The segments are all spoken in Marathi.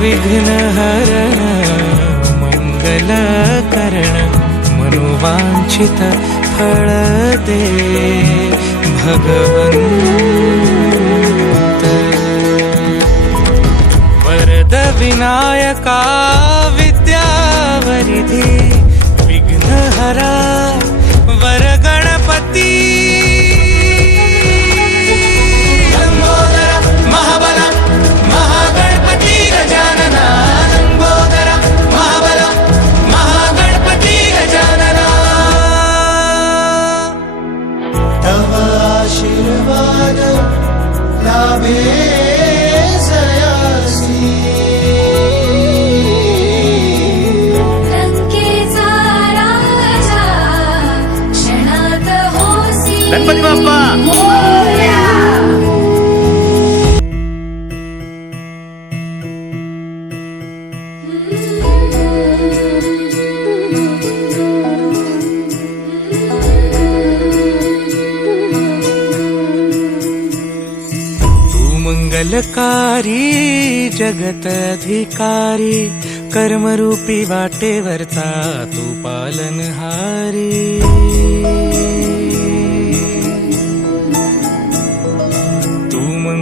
विघ्न हरण मंगल करण मनोवांछित फळ दे भगवंत वरद विनायका गणपती बाप्पा. मंगलकारी जगत अधिकारी कर्मरूपी वाटेवरचा तू पालनहारी.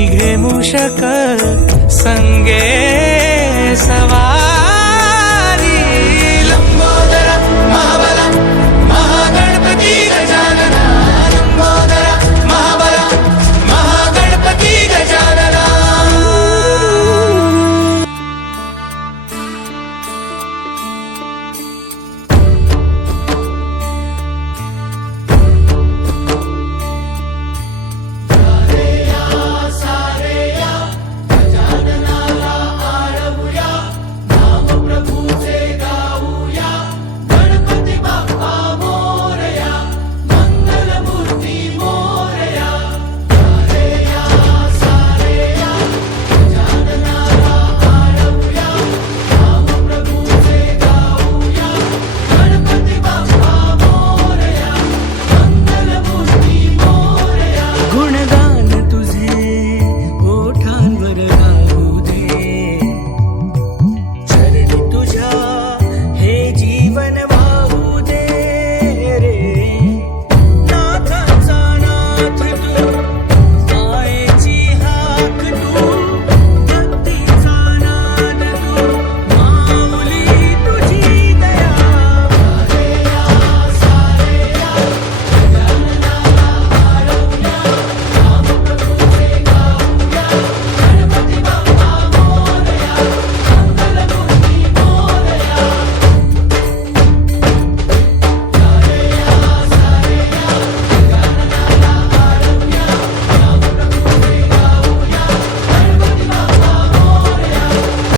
निघे मूषक ಸಂಗೇ